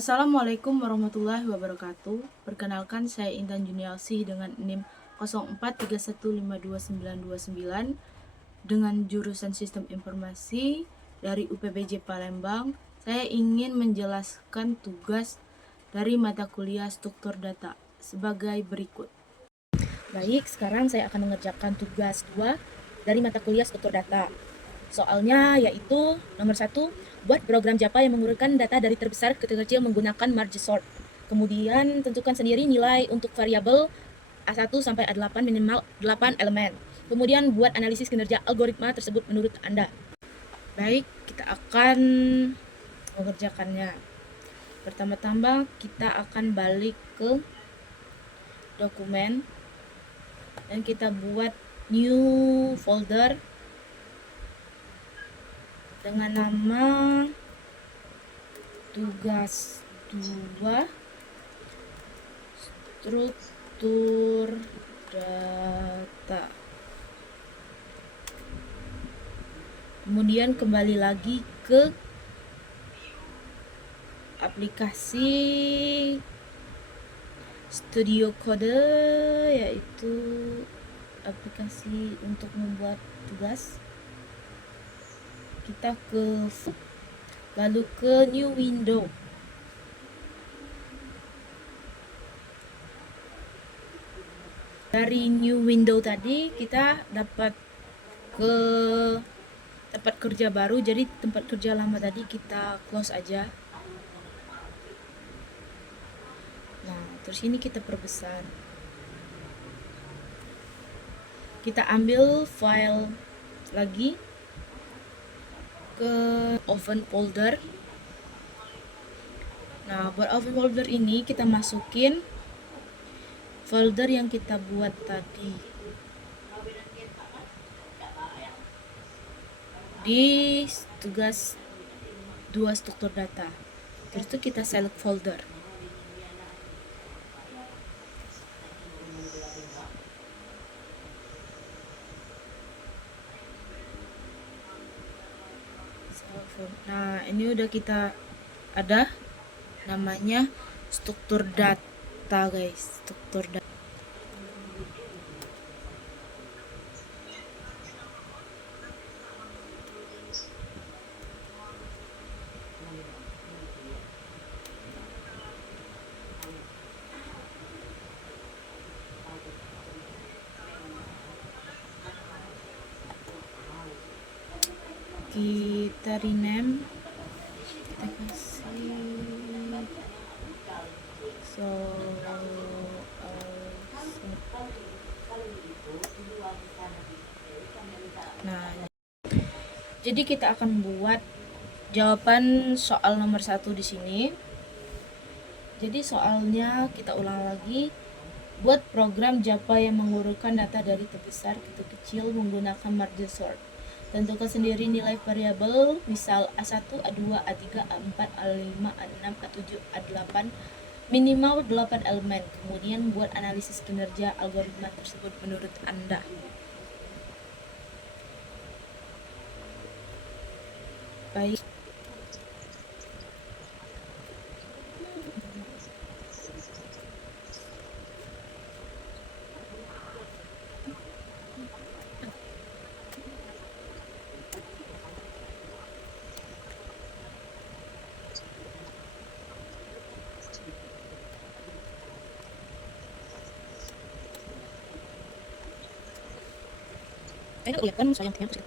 Assalamualaikum warahmatullahi wabarakatuh. Perkenalkan, saya Intan Junialsih dengan NIM 0431529299 dengan jurusan Sistem Informasi dari UPBJ Palembang. Saya ingin menjelaskan tugas dari mata kuliah struktur data sebagai berikut. Baik, sekarang saya akan mengerjakan tugas 2 dari mata kuliah struktur data. Soalnya yaitu nomor 1, buat program Java yang mengurutkan data dari terbesar ke terkecil menggunakan merge sort. Kemudian tentukan sendiri nilai untuk variabel A1 sampai A8 minimal 8 elemen. Kemudian buat analisis kinerja algoritma tersebut menurut Anda. Baik, kita akan mengerjakannya. Pertama-tama kita akan balik ke dokumen dan kita buat new folder dengan nama tugas 2 struktur data. Kemudian kembali lagi ke aplikasi Studio Code, yaitu aplikasi untuk membuat tugas. Kita lalu ke new window. Dari new window tadi kita dapat ke tempat kerja baru, jadi tempat kerja lama tadi kita close aja. Nah, terus ini kita perbesar. Kita ambil file lagi ke open folder. Nah, buat open folder ini kita masukin folder yang kita buat tadi di tugas 2 struktur data. Terus itu kita select folder. Nah, ini udah kita ada namanya struktur data, guys. Struktur data. Kita rename, kita kasih nah, jadi kita akan buat jawaban soal nomor 1 di sini. Jadi soalnya kita ulang lagi. Buat program Java yang mengurutkan data dari terbesar ke terkecil menggunakan merge sort. Tentukan sendiri nilai variabel, misal A1, A2, A3, A4, A5, A6, A7, A8, minimal 8 elemen. Kemudian buat analisis kinerja algoritma tersebut menurut Anda. Baik. Lihat kan sayang terus.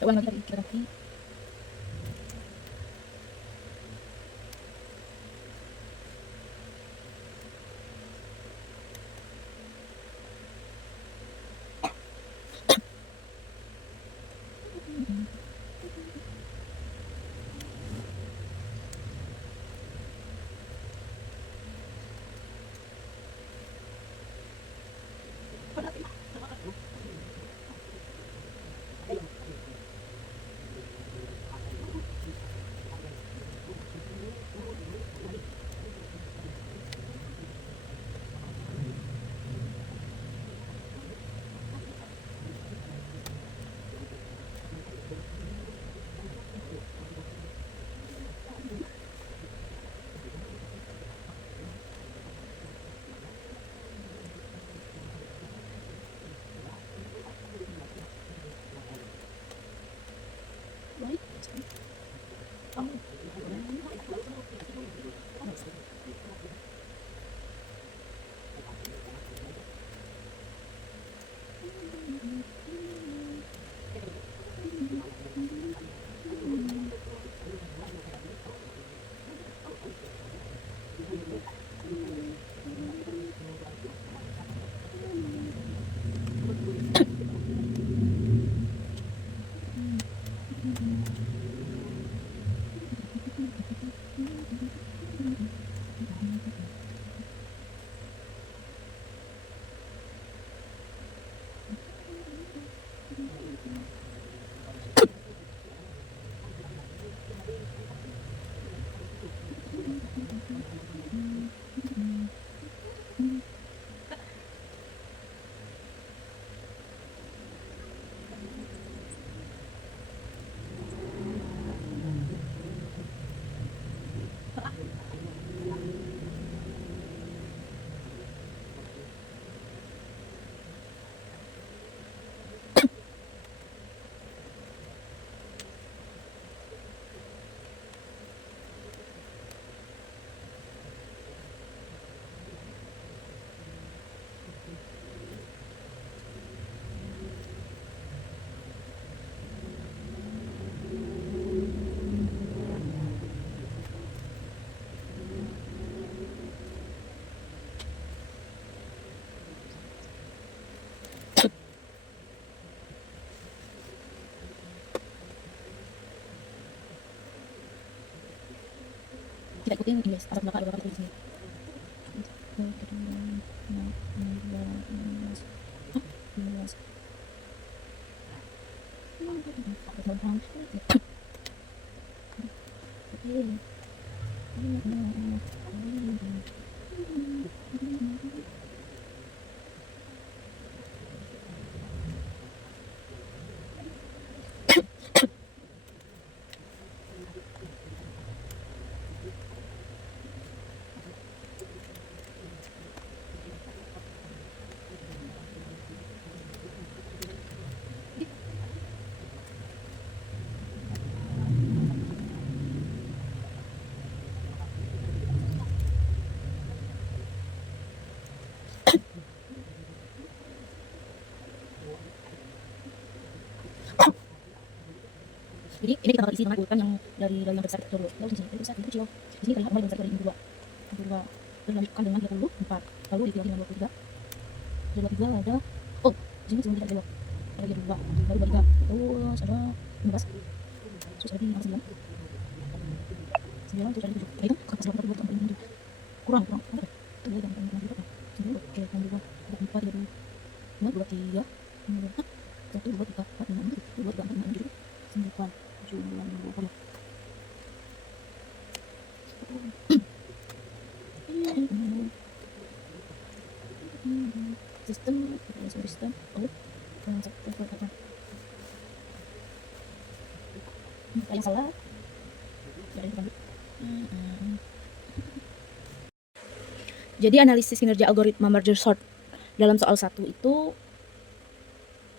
Ulang lagi kita ganti. Kita ikutin Inggris atas belakang ada beberapa tulis sini. Jadi ini kita bakal isi dengan urutan yang dari yang besar dulu. Lalu di sini dari besar ke kecil. Di sini terlihat mulai besar dari 22. 22. Terus lanjutkan dengan 34. Lalu dikurangi dengan 23. Dari 23 ada di sini sebelum tidak belok. Ada 2. Baru 23. Terus ada 15. Terus ada 9. 9 terus ada 7. Nah itu pas belum buat sampai ini. Kurang. Ada. Itu dia yang 64. 9 oke, 62. 24 32. 23. 1 2 3 4 5 6 7 2 3 4 5 6 7 9 7 8 sistem yang salah jadi analisis kinerja algoritma merge sort dalam soal 1 itu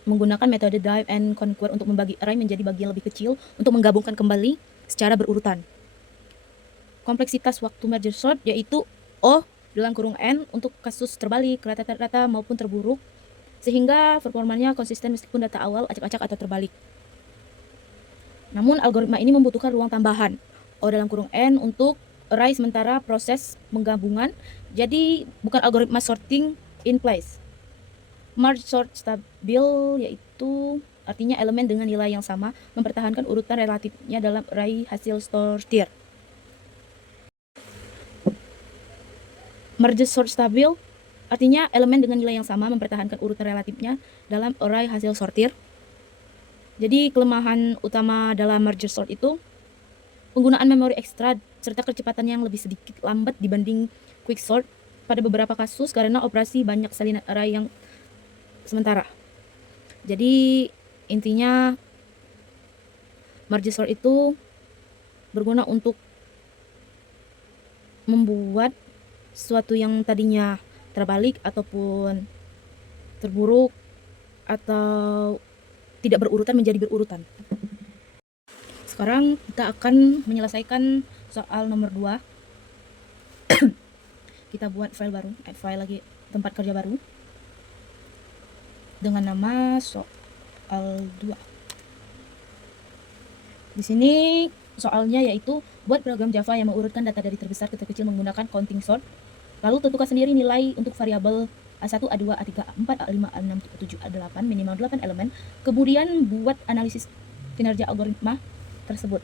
menggunakan metode divide and conquer untuk membagi array menjadi bagian lebih kecil untuk menggabungkan kembali secara berurutan. Kompleksitas waktu merge sort yaitu O dalam kurung N untuk kasus terbalik, rata-rata maupun terburuk, sehingga performanya konsisten meskipun data awal acak-acak atau terbalik. Namun algoritma ini membutuhkan ruang tambahan O dalam kurung N untuk array sementara proses penggabungan, jadi bukan algoritma sorting in place. Merge sort stabil yaitu artinya elemen dengan nilai yang sama mempertahankan urutan relatifnya dalam array hasil sortir. Merge sort stabil artinya elemen dengan nilai yang sama mempertahankan urutan relatifnya dalam array hasil sortir. Jadi kelemahan utama dalam merge sort itu penggunaan memori ekstra serta kecepatan yang lebih sedikit lambat dibanding quick sort pada beberapa kasus karena operasi banyak salinan array yang sementara. Jadi intinya merge sort itu berguna untuk membuat sesuatu yang tadinya terbalik ataupun terburuk atau tidak berurutan menjadi berurutan. Sekarang kita akan menyelesaikan soal nomor 2. Kita buat file baru, file lagi tempat kerja baru dengan nama soal 2. Di sini soalnya yaitu buat program Java yang mengurutkan data dari terbesar ke terkecil menggunakan counting sort. Lalu tentukan sendiri nilai untuk variabel A1, A2, A3, A4, A5, A6, A7, A8 minimal 8 elemen. Kemudian buat analisis kinerja algoritma tersebut.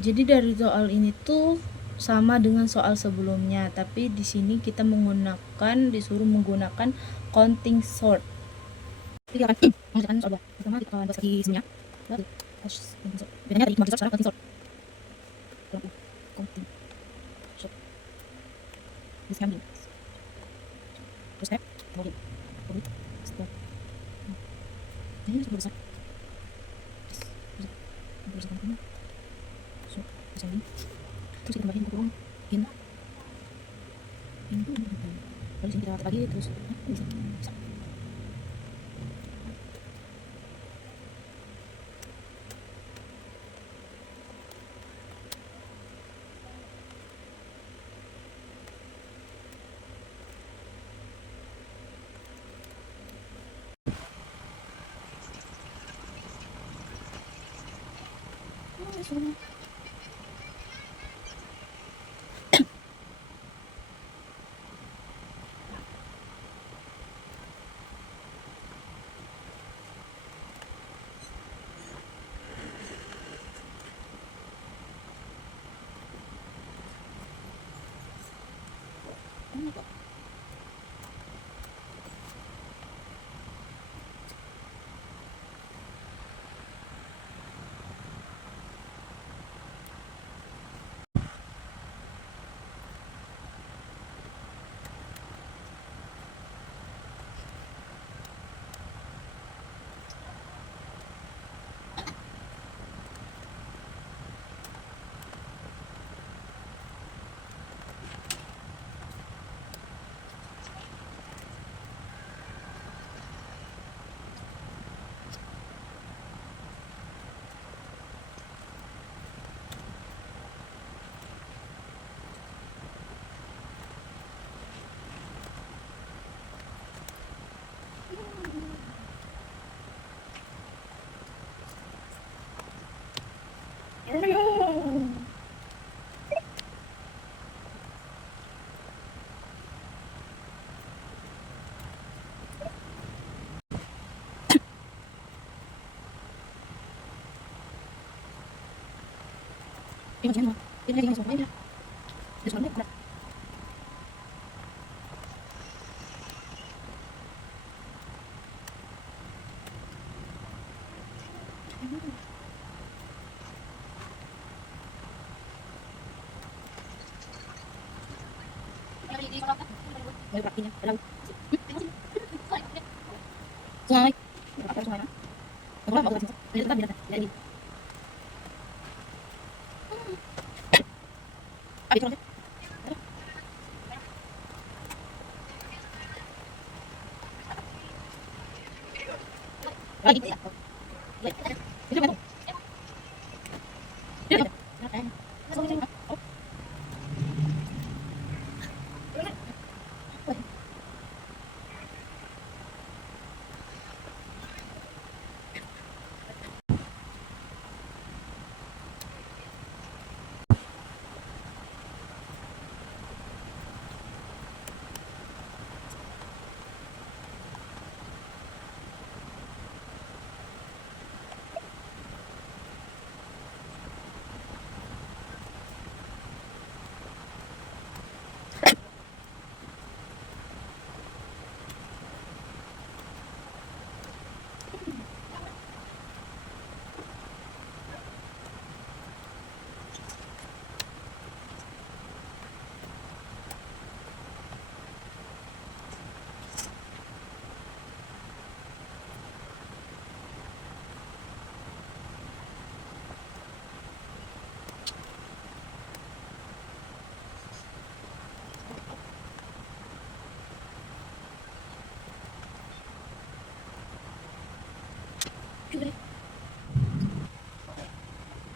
Jadi dari soal ini tuh sama dengan soal sebelumnya, tapi di sini kita disuruh menggunakan counting sort. Jadi akan mengerjakan soal 2. Pertama kita bahas lagi isinya. Lalu bedanya dari merge sort sekarang counting sort. Counting sort. This can be. Terus step, kemudian step. Ini sudah besar. Terus ini. So, bisa ini. Terus kita tambahin kurung in. Lalu sini kita bagi terus bisa.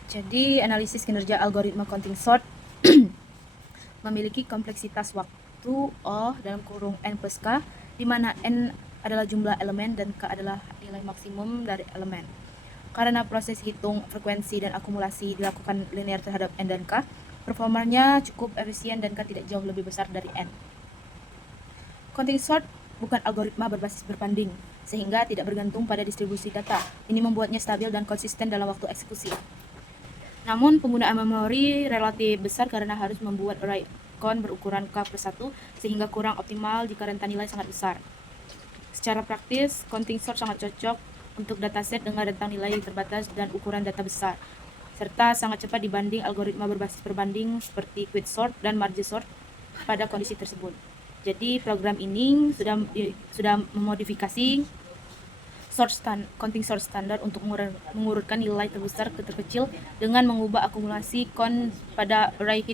Jadi, analisis kinerja algoritma counting sort memiliki kompleksitas waktu O dalam kurung N plus K, di mana N adalah jumlah elemen dan K adalah nilai maksimum dari elemen. Karena proses hitung frekuensi dan akumulasi dilakukan linear terhadap N dan K, performanya cukup efisien dan K tidak jauh lebih besar dari N. Counting sort bukan algoritma berbasis berbanding, sehingga tidak bergantung pada distribusi data. Ini membuatnya stabil dan konsisten dalam waktu eksekusi. Namun, penggunaan memori relatif besar karena harus membuat array count berukuran K+1, sehingga kurang optimal jika rentang nilai sangat besar. Secara praktis, counting sort sangat cocok untuk dataset dengan rentang nilai terbatas dan ukuran data besar, serta sangat cepat dibanding algoritma berbasis berbanding seperti quicksort dan merge sort pada kondisi tersebut. Jadi, program ini sudah memodifikasi counting sort standar untuk mengurutkan nilai terbesar ke terkecil dengan mengubah akumulasi count pada array